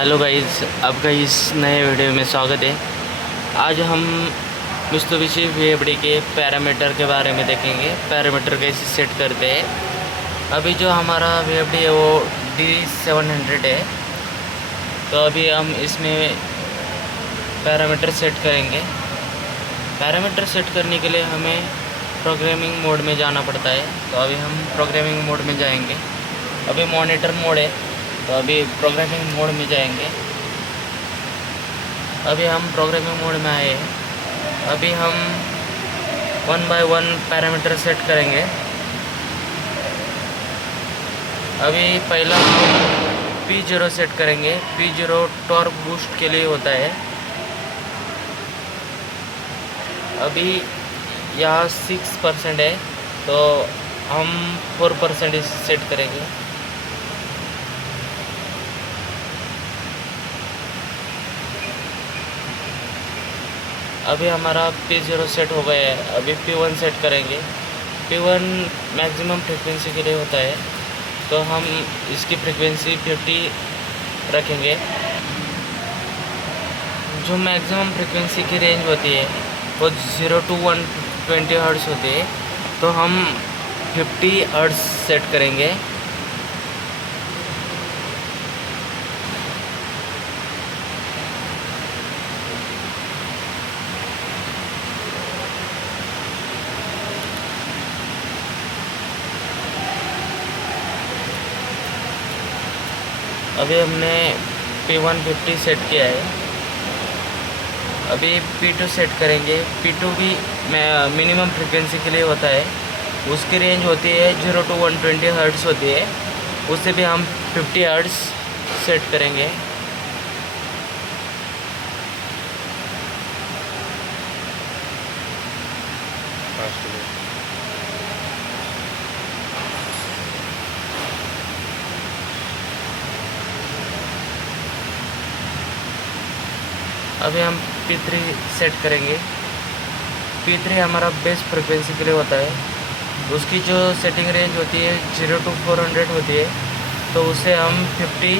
Hello guys, आपका इस नए वीडियो में स्वागत है। आज हम मित्सुबिशी VFD के पैरामीटर के बारे में देखेंगे। पैरामीटर कैसे सेट करते हैं। अभी जो हमारा VFD है वो D700 है, तो अभी हम इसमें पैरामीटर सेट करेंगे। पैरामीटर सेट करने के लिए हमें प्रोग्रामिंग मोड में जाना पड़ता है, तो अभी हम प्रोग्रामिंग मोड में जाएंगे। अभी मॉनिटर मोड है, तो अभी प्रोग्रामिंग मोड में जाएंगे। अभी हम प्रोग्रामिंग मोड में आए हैं। अभी हम 1 बाय 1 पैरामीटर सेट करेंगे। अभी पहला हम P0 सेट करेंगे। P0 टॉर्क बूस्ट के लिए होता है। अभी यहाँ 6% है, तो हम 4% सेट करेंगे। अभी हमारा P0 सेट हो गया है। अभी P1 सेट करेंगे। P1 मैक्सिमम फ्रिक्वेंसी के लिए होता है, तो हम इसकी फ्रिक्वेंसी 50 रखेंगे। जो मैक्सिमम फ्रिक्वेंसी की रेंज होती है वो 0 to 120 हर्ट्ज़ होती है, तो हम 50 हर्ट्ज़ सेट करेंगे। अभी हमने P1 50 सेट किया है। अभी P2 सेट करेंगे। P2 भी मिनिमम फ्रिक्वेंसी के लिए होता है। उसकी रेंज होती है 0 to 120 हर्ट्ज़ होती है। उससे भी हम 50 हर्ट्ज़ सेट करेंगे। अभी हम P3 सेट करेंगे। P3 हमारा बेस्ट फ्रिक्वेंसी के लिए होता है। उसकी जो सेटिंग रेंज होती है 0 to 400 होती है, तो उसे हम 50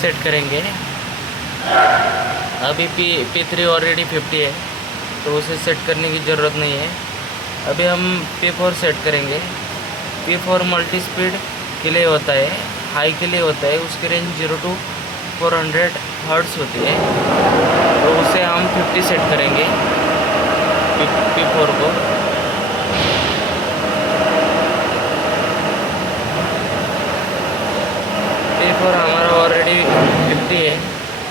सेट करेंगे। अभी P3 ऑलरेडी 50 है, तो उसे सेट करने की ज़रूरत नहीं है। अभी हम P4 सेट करेंगे। P4 मल्टी स्पीड के लिए होता है, हाई के लिए होता है। उसकी रेंज 0 to 400 हर्ट्ज़ होती है, तो उसे हम 50 सेट करेंगे P4 को। P4 हमारा ऑलरेडी 50 है,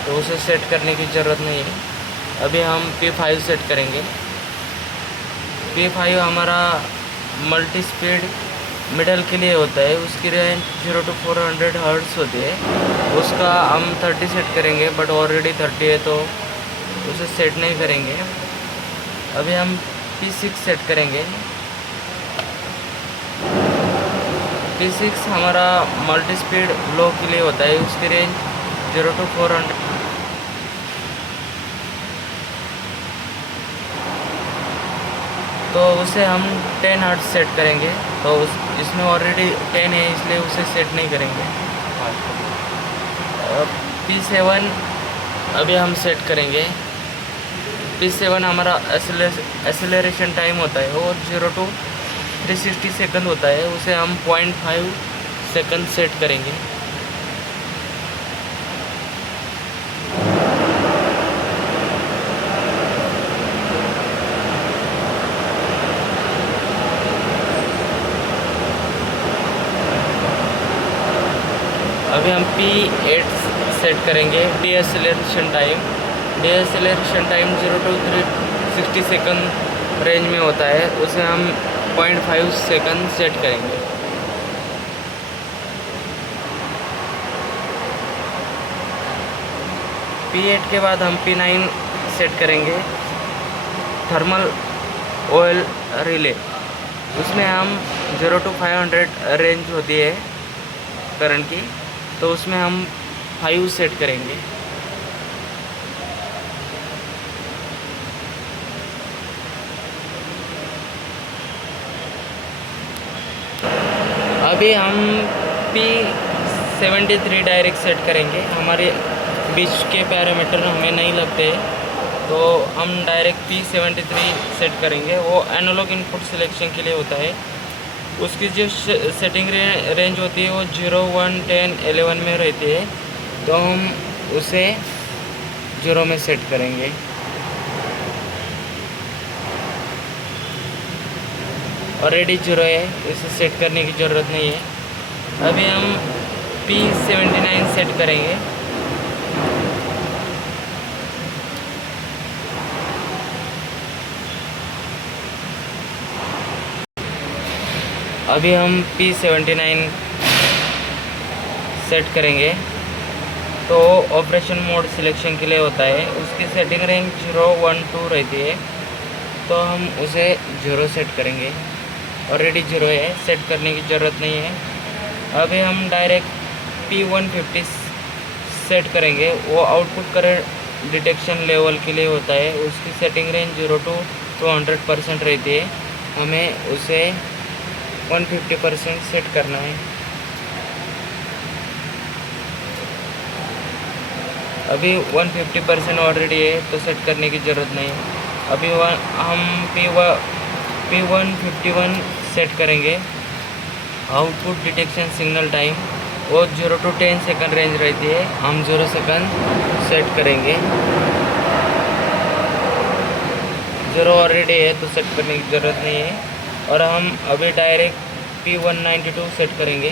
तो उसे सेट करने की ज़रूरत नहीं है। अभी हम P5 सेट करेंगे। P5 हमारा मल्टी स्पीड मिडल के लिए होता है। उसकी रेंज 0 to 400 हर्ट्ज़ होती है। उसका हम 30 सेट करेंगे, बट ऑलरेडी 30 है, तो उसे सेट नहीं करेंगे। अभी हम P6 सेट करेंगे। P6 हमारा मल्टी स्पीड लो के लिए होता है। उसकी रेंज 0 to 400, तो उसे हम 10 हर्ट्ज़ सेट करेंगे। तो इसमें ऑलरेडी 10 है, इसलिए उसे सेट नहीं करेंगे। P7 अभी हम सेट करेंगे। P7 हमारा एक्सेलरेशन टाइम होता है, वो 0 to 360 सेकंड होता है। उसे हम 0.5 सेकंड सेट करेंगे। अभी हम P8 सेट करेंगे। Deceleration time 0 to 360 second range में होता है। उसे हम 0.5 सेकंड सेट करेंगे। P8 के बाद हम P9 सेट करेंगे। थर्मल ऑयल रिले, उसमें हम 0 to 500 रेंज होती है करंट की, तो उसमें हम 5 सेट करेंगे। अभी हम P73 डायरेक्ट सेट करेंगे। हमारे बीच के पैरामीटर हमें नहीं लगते, तो हम डायरेक्ट P73 सेट करेंगे। वो एनालॉग इनपुट सिलेक्शन के लिए होता है। उसकी जो सेटिंग रेंज होती है वो 0, 1, 10, 11 में रहती है, तो हम उसे 0 में सेट करेंगे। ऑलरेडी 0 है, इसे सेट करने की ज़रूरत नहीं है। अभी हम P79 सेट करेंगे। अभी हम P79 सेट करेंगे, तो ऑपरेशन मोड सिलेक्शन के लिए होता है। उसकी सेटिंग रेंज 0, 1, 2 रहती है, तो हम उसे 0 सेट करेंगे। ऑलरेडी 0 है, सेट करने की ज़रूरत नहीं है। अभी हम डायरेक्ट P150 सेट करेंगे। वो आउटपुट करंट डिटेक्शन लेवल के लिए होता है। उसकी सेटिंग रेंज 0 to 200% रहती है। हमें उसे 150% सेट करना है। अभी 150% ऑलरेडी है, तो सेट करने की ज़रूरत नहीं है। अभी हम P151 सेट करेंगे। आउटपुट डिटेक्शन सिग्नल टाइम वो 0 to 10 सेकंड रेंज रहती है, हम 0 सेकंड सेट करेंगे। 0 ऑलरेडी है, तो सेट करने की ज़रूरत नहीं है। और हम अभी डायरेक्ट P192 सेट करेंगे।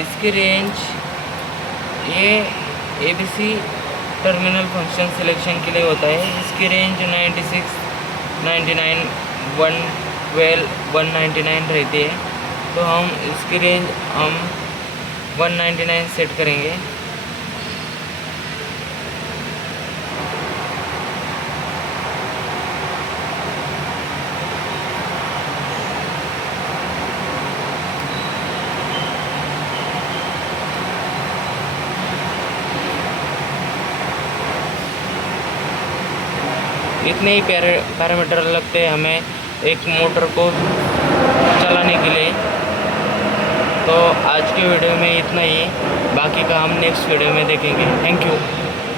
इसकी रेंज ये ABC टर्मिनल फंक्शन सिलेक्शन के लिए होता है। इसकी रेंज 96, 99, 112, 199 रहती है, तो हम इसकी रेंज 199 सेट करेंगे। इतने ही पैरामीटर लगते हैं हमें एक मोटर को चलाने के लिए। तो आज के वीडियो में इतना ही, बाकी का हम नेक्स्ट वीडियो में देखेंगे। Thank you.